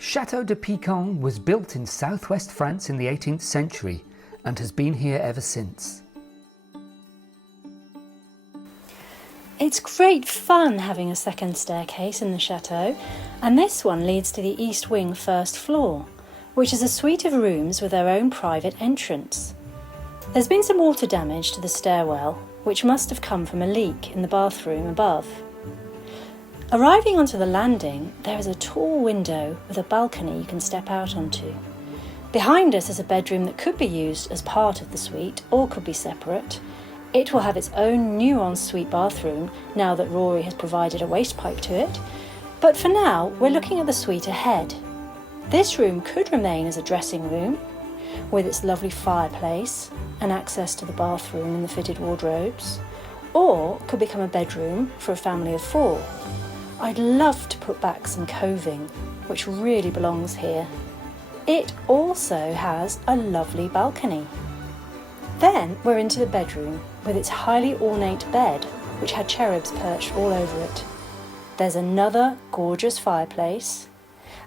Chateau de Pican was built in southwest France in the 18th century and has been here ever since. It's great fun having a second staircase in the chateau, and this one leads to the east wing first floor, which is a suite of rooms with their own private entrance. There's been some water damage to the stairwell, which must have come from a leak in the bathroom above. Arriving onto the landing, there is a tall window with a balcony you can step out onto. Behind us is a bedroom that could be used as part of the suite or could be separate. It will have its own new ensuite bathroom now that Rory has provided a waste pipe to it. But for now, we're looking at the suite ahead. This room could remain as a dressing room with its lovely fireplace and access to the bathroom and the fitted wardrobes, or could become a bedroom for a family of 4. I'd love to put back some coving, which really belongs here. It also has a lovely balcony. Then we're into the bedroom with its highly ornate bed, which had cherubs perched all over it. There's another gorgeous fireplace,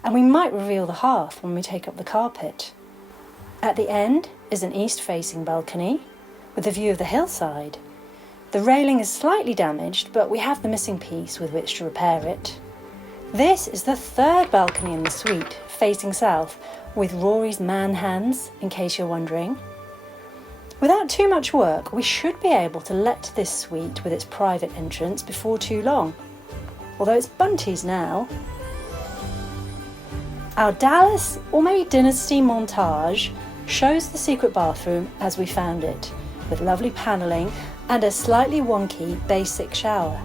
and we might reveal the hearth when we take up the carpet. At the end is an east-facing balcony with a view of the hillside. The railing is slightly damaged, but we have the missing piece with which to repair it. This is the third balcony in the suite, facing south, with Rory's man hands, in case you're wondering. Without too much work, we should be able to let this suite with its private entrance before too long, although it's Bunty's now. Our Dallas, or maybe Dynasty montage shows the secret bathroom as we found it, with lovely panelling and a slightly wonky basic shower.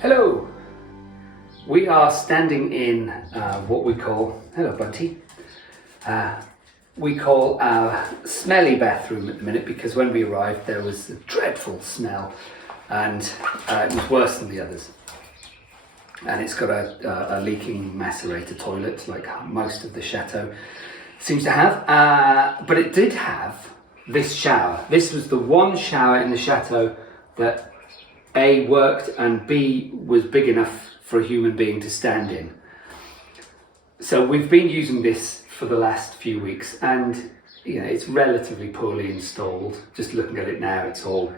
Hello! We are standing in what we call, hello Bunty, we call our smelly bathroom at the minute, because when we arrived there was a dreadful smell and it was worse than the others. And it's got a leaking macerator toilet like most of the chateau seems to have, but it did have this shower. This was the one shower in the chateau that A, worked, and B, was big enough for a human being to stand in. So we've been using this for the last few weeks, and it's relatively poorly installed. Just looking at it now, it's all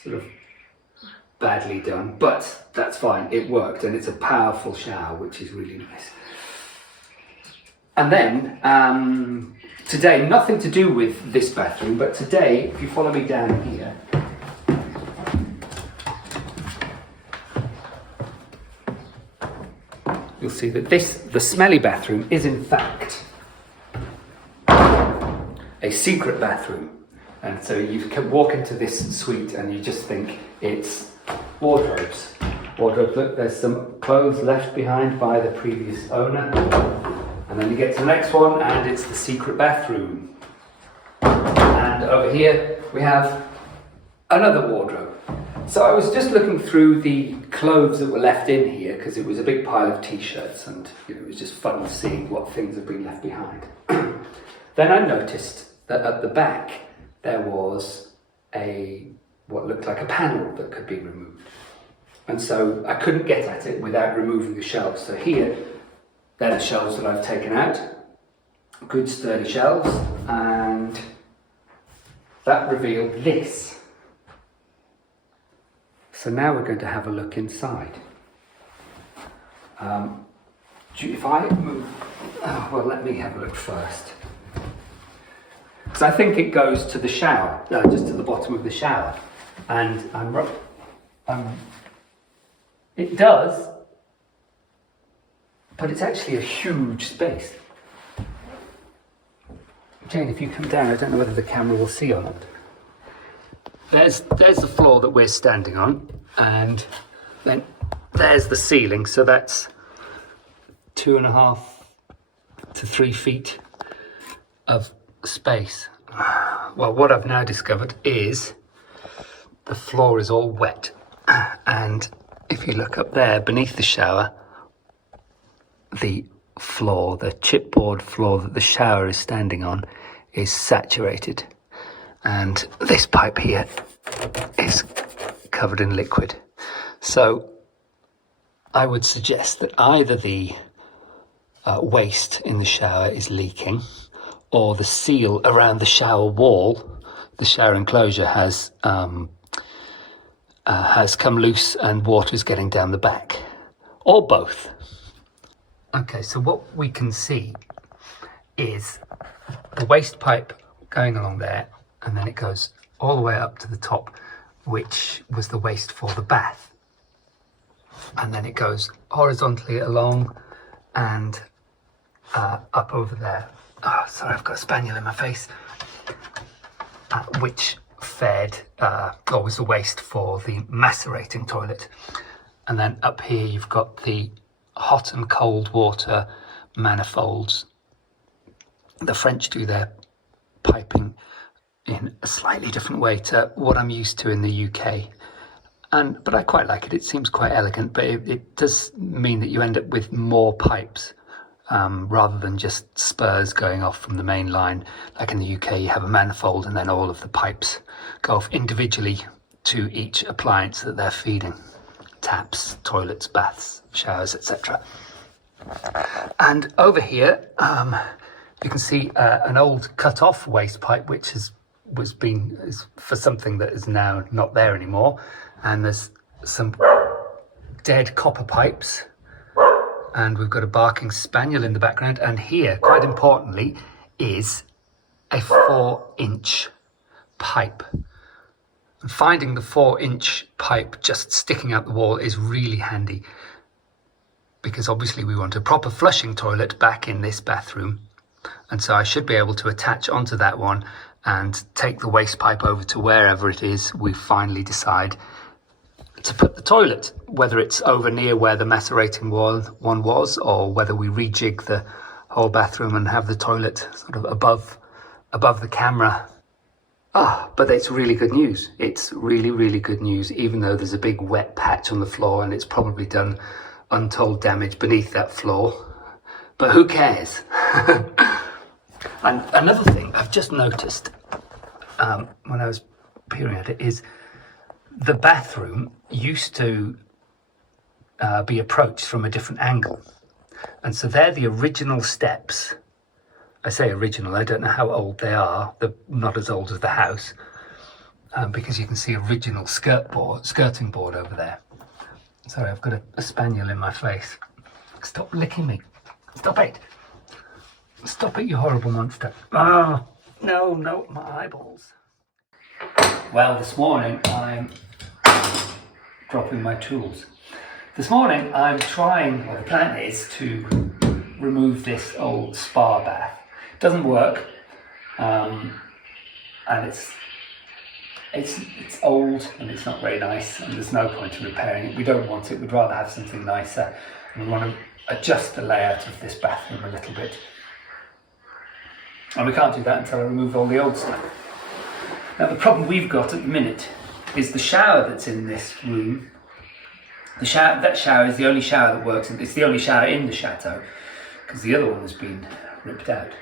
sort of badly done, but that's fine, it worked, and it's a powerful shower, which is really nice. And then today, nothing to do with this bathroom, but today, if you follow me down here, you'll see that the smelly bathroom is in fact a secret bathroom. And so you can walk into this suite and you just think it's wardrobes. Look, there's some clothes left behind by the previous owner. And then you get to the next one and it's the secret bathroom. And over here we have another wardrobe. So I was just looking through the clothes that were left in here, because it was a big pile of t-shirts and it was just fun seeing what things have been left behind. Then I noticed that at the back there was what looked like a panel that could be removed. And so I couldn't get at it without removing the shelves. So here, they're the shelves that I've taken out. Good sturdy shelves. And that revealed this. So now we're going to have a look inside. If I move, well, let me have a look first. Because I think it goes to the shower, just to the bottom of the shower. And it does, but it's actually a huge space. Jane, if you come down, I don't know whether the camera will see or not. There's the floor that we're standing on, and then there's the ceiling, so that's 2.5 to 3 feet of space. Well, what I've now discovered is the floor is all wet, and if you look up there beneath the shower, the floor, the chipboard floor that the shower is standing on, is saturated. And this pipe here is covered in liquid. So I would suggest that either the waste in the shower is leaking, or the seal around the shower wall, the shower enclosure, has come loose and water is getting down the back, or both. Okay, so what we can see is the waste pipe going along there, and then it goes all the way up to the top, which was the waste for the bath. And then it goes horizontally along and up over there. Oh, sorry, I've got a spaniel in my face. Which fed, or was the waste for the macerating toilet. And then up here you've got the hot and cold water manifolds. The French do their piping in a slightly different way to what I'm used to in the UK. But I quite like it. It seems quite elegant, but it does mean that you end up with more pipes rather than just spurs going off from the main line. Like in the UK, you have a manifold and then all of the pipes go off individually to each appliance that they're feeding. Taps, toilets, baths, showers, etc. And over here, you can see an old cut-off waste pipe, which is for something that is now not there anymore. And there's some dead copper pipes, and we've got a barking spaniel in the background. And here, quite importantly, is a 4-inch pipe. And finding the 4-inch pipe just sticking out the wall is really handy, because obviously we want a proper flushing toilet back in this bathroom. And so I should be able to attach onto that one and take the waste pipe over to wherever it is we finally decide to put the toilet, whether it's over near where the macerating one was, or whether we rejig the whole bathroom and have the toilet sort of above the camera. But it's really good news. It's really, really good news, even though there's a big wet patch on the floor and it's probably done untold damage beneath that floor. But who cares? And another thing I've just noticed when I was peering at it is the bathroom used to be approached from a different angle. And so they're the original steps. I say original, I don't know how old they are. They're not as old as the house, because you can see original skirting board over there. Sorry, I've got a spaniel in my face. Stop licking me. Stop it. Stop it, you horrible monster. Oh, no, my eyeballs. Well, this morning I'm dropping my tools. This morning I'm trying, well, the plan is to remove this old spa bath. It doesn't work, and it's old and it's not very nice, and there's no point in repairing it. We don't want it. We'd rather have something nicer, and we want to adjust the layout of this bathroom a little bit. And we can't do that until I remove all the old stuff. Now, the problem we've got at the minute is the shower that's in this room. That shower is the only shower that works, and it's the only shower in the chateau, because the other one has been ripped out.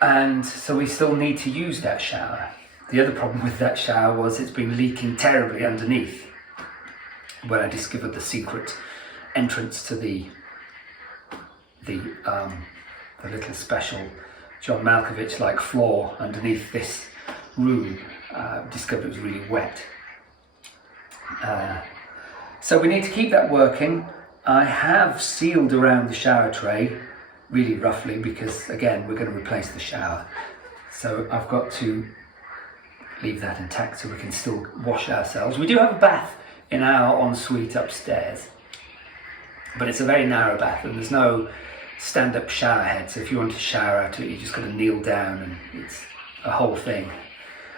And so we still need to use that shower. The other problem with that shower was it's been leaking terribly underneath. When I discovered the secret entrance to the little special John Malkovich-like floor underneath this room, discovered it was really wet. So we need to keep that working. I have sealed around the shower tray really roughly, because again we're going to replace the shower. So I've got to leave that intact so we can still wash ourselves. We do have a bath in our ensuite upstairs, but it's a very narrow bath and there's no stand-up shower head, so if you want to shower out of it you just got to kneel down, and it's a whole thing.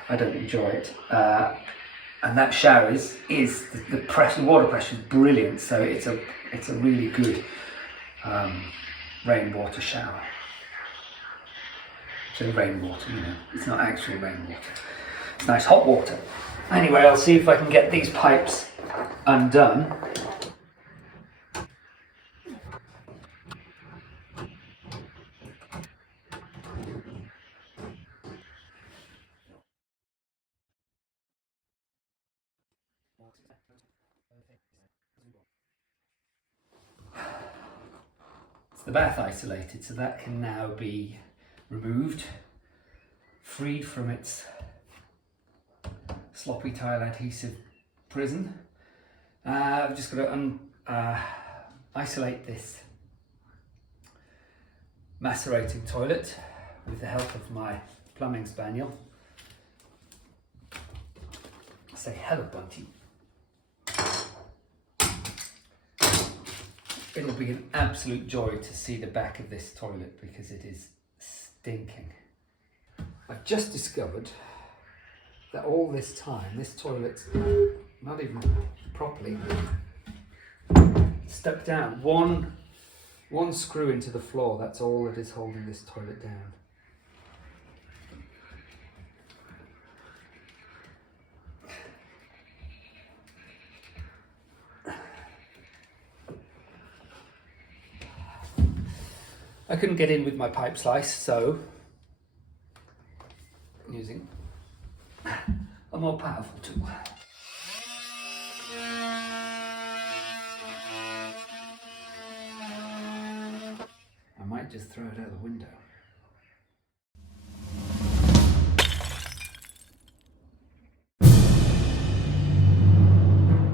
I don't enjoy it. And that shower is the water pressure is brilliant, so it's a really good rainwater shower. So rainwater, it's not actual rainwater. It's nice hot water. Anyway, I'll see if I can get these pipes undone. It's the bath isolated, so that can now be removed, freed from its sloppy tile adhesive prison. I've just got to isolate this macerating toilet with the help of my plumbing spaniel. Say hello, Bunty. It'll be an absolute joy to see the back of this toilet because it is stinking. I've just discovered that all this time this toilet's not even properly stuck down. One screw into the floor, that's all that is holding this toilet down. I couldn't get in with my pipe slice, so I'm using a more powerful tool. I might just throw it out the window.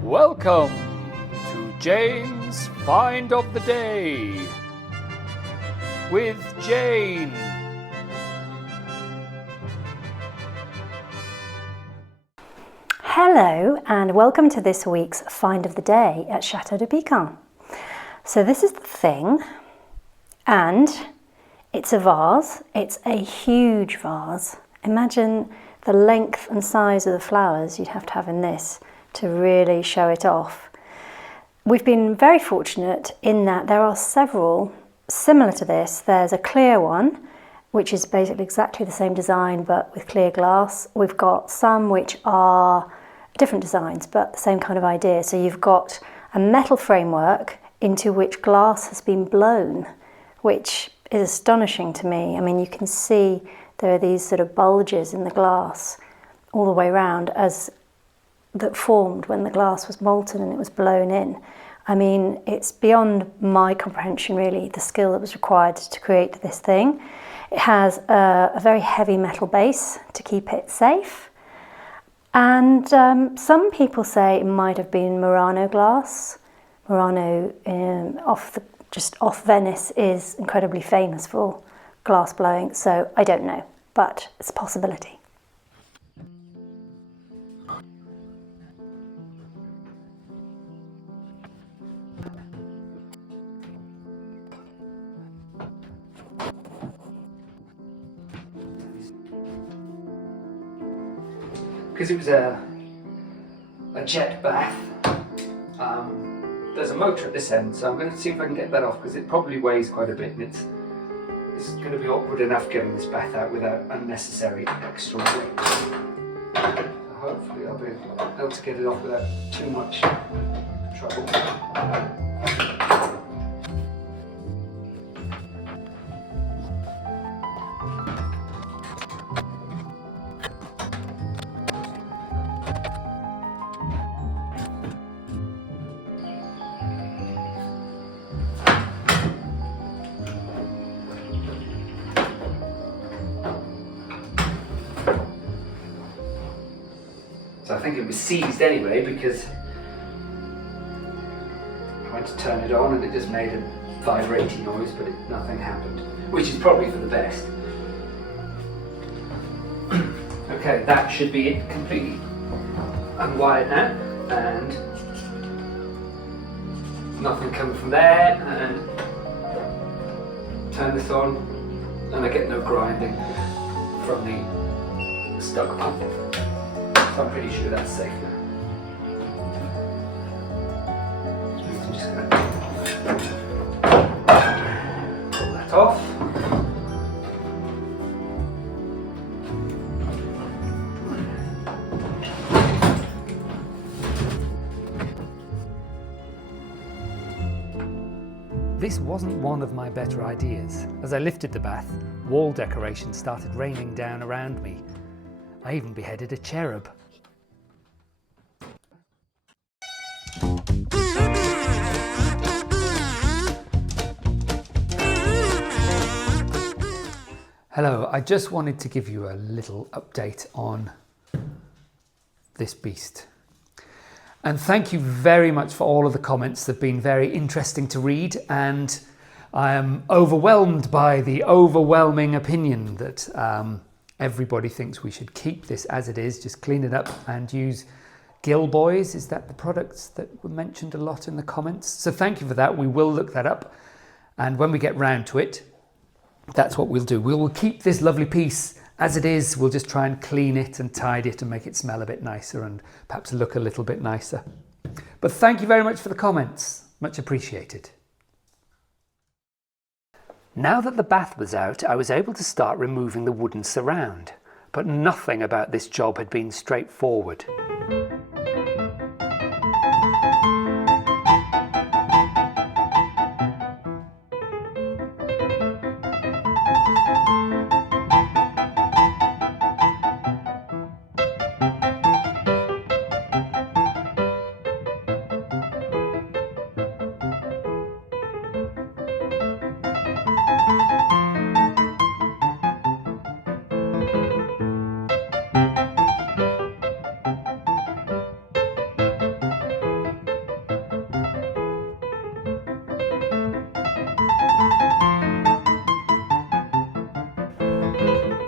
Welcome to Jane's Find of the Day with Jane. Hello and welcome to this week's Find of the Day at Chateau de Pican. So this is the thing, and it's a vase. It's a huge vase. Imagine the length and size of the flowers you'd have to have in this to really show it off. We've been very fortunate in that there are several similar to this. There's a clear one, which is basically exactly the same design but with clear glass. We've got some which are different designs but the same kind of idea. So you've got a metal framework into which glass has been blown, which is astonishing to me. I mean, you can see there are these sort of bulges in the glass all the way around as that formed when the glass was molten and it was blown in. I mean, it's beyond my comprehension really, the skill that was required to create this thing. It has a very heavy metal base to keep it safe. And some people say it might have been Murano glass. Murano, just off Venice, is incredibly famous for glass blowing, so I don't know, but it's a possibility. Because it was a jet bath, there's a motor at this end, so I'm going to see if I can get that off because it probably weighs quite a bit and it's going to be awkward enough getting this bath out without unnecessary extra weight. So hopefully I'll be able to get it off without too much trouble. So I think it was seized anyway because I went to turn it on and it just made a vibrating noise, but nothing happened, which is probably for the best. Okay, that should be it completely unwired now, and nothing coming from there, and turn this on and I get no grinding from the stuck pump. So I'm pretty sure that's safe now. I'm just going to pull that off. This wasn't one of my better ideas. As I lifted the bath, wall decorations started raining down around me. I even beheaded a cherub. Hello, I just wanted to give you a little update on this beast. And thank you very much for all of the comments. They've been very interesting to read, and I am overwhelmed by the overwhelming opinion that everybody thinks we should keep this as it is, just clean it up and use Gill Boys. Is that the products that were mentioned a lot in the comments? So thank you for that. We will look that up, and when we get round to it, that's what we'll do. We will keep this lovely piece as it is. We'll just try and clean it and tidy it and make it smell a bit nicer and perhaps look a little bit nicer. But thank you very much for the comments. Much appreciated. Now that the bath was out, I was able to start removing the wooden surround, but nothing about this job had been straightforward.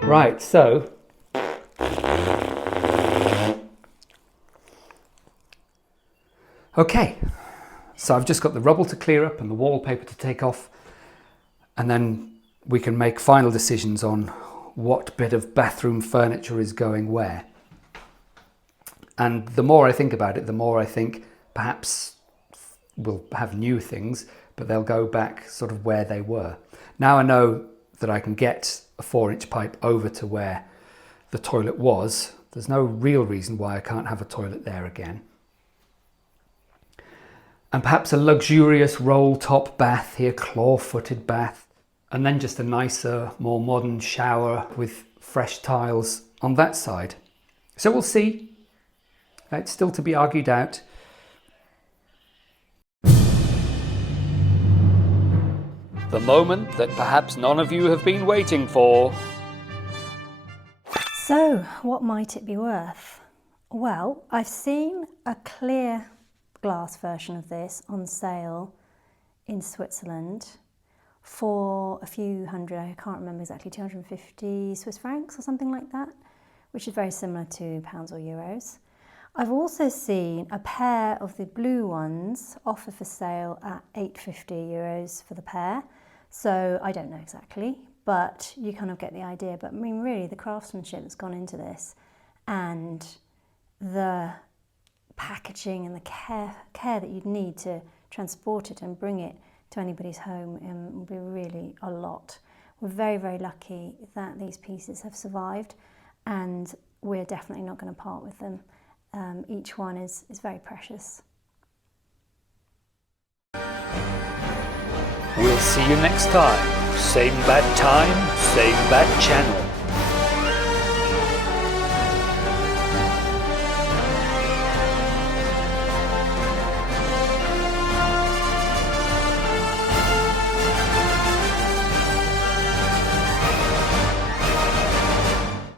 Right, so okay, so I've just got the rubble to clear up and the wallpaper to take off, and then we can make final decisions on what bit of bathroom furniture is going where. And the more I think about it, the more I think perhaps we'll have new things, but they'll go back sort of where they were. Now I know that I can get a 4-inch pipe over to where the toilet was. There's no real reason why I can't have a toilet there again. And perhaps a luxurious roll top bath here, claw-footed bath, and then just a nicer, more modern shower with fresh tiles on that side. So we'll see. It's still to be argued out. The moment that perhaps none of you have been waiting for. So, what might it be worth? Well, I've seen a clear glass version of this on sale in Switzerland for a few hundred, I can't remember exactly, 250 Swiss francs or something like that, which is very similar to pounds or euros. I've also seen a pair of the blue ones offered for sale at 850 euros for the pair. So I don't know exactly, but you kind of get the idea. But I mean, really, the craftsmanship that's gone into this and the packaging and the care that you'd need to transport it and bring it to anybody's home would be really a lot. We're very, very lucky that these pieces have survived, and we're definitely not going to part with them. Each one is very precious. We'll see you next time. Same bad time, same bad channel.